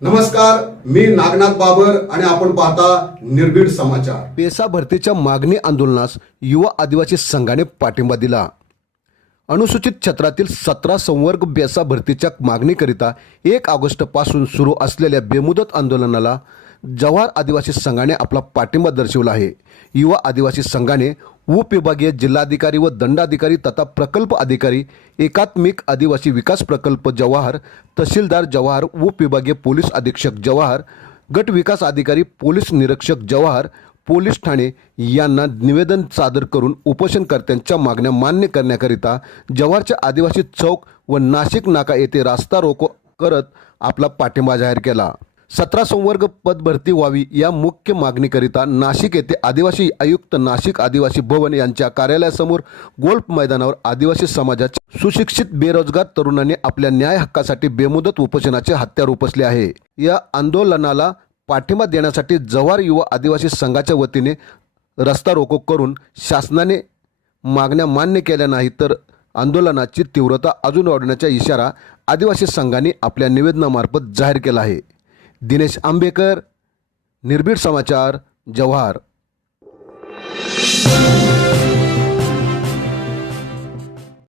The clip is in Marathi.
नमस्कार मी नागनाथ बाबर आणि आपण पाहता निर्भीड समाचार. पेसा भरतीच्या मागणी आंदोलनास युवा आदिवासी संघाने पाठिंबा दिला. अनुसूचित क्षेत्रातील सतरा संवर्ग बेसा भरतीच्या मागणीकरिता एक ऑगस्टपासून सुरू असलेल्या बेमुदत आंदोलनाला जव्हार आदिवासी संघाने आपला पाठिंबा दर्शवला आहे. युवा आदिवासी संघाने उपविभागीय जिल्हाधिकारी व दंडाधिकारी तथा प्रकल्प अधिकारी एकात्मिक आदिवासी विकास प्रकल्प जवाहर तहसीलदार जवाहर उपविभागीय पोलीस अधीक्षक जवाहर गट विकास अधिकारी पोलीस निरीक्षक जवाहर पोलीस ठाणे यांना निवेदन सादर करून उपोषणकर्त्यांच्या मागण्या मान्य करण्याकरिता जव्हारच्या आदिवासी चौक व नाशिक नाका येथे रास्ता रोको करत आपला पाठिंबा जाहीर केला. सतरा संवर्ग पद भरती व्हावी या मुख्य मागणीकरिता नाशिक येथे आदिवासी आयुक्त नाशिक आदिवासी भवन यांच्या कार्यालयासमोर गोल्फ मैदानावर आदिवासी समाजाच्या सुशिक्षित बेरोजगार तरुणांनी आपल्या न्याय हक्कासाठी बेमुदत उपोषणाचे हत्यार उपसले आहे. या आंदोलनाला पाठिंबा देण्यासाठी जव्हार युवा आदिवासी संघाच्या वतीने रस्ता रोको करून शासनाने मागण्या मान्य केल्या नाही तर आंदोलनाची तीव्रता अजून वाढवण्याचा इशारा आदिवासी संघाने आपल्या निवेदनामार्फत जाहीर केला आहे. दिनेश आंबेकर निर्भीड समाचार जव्हार.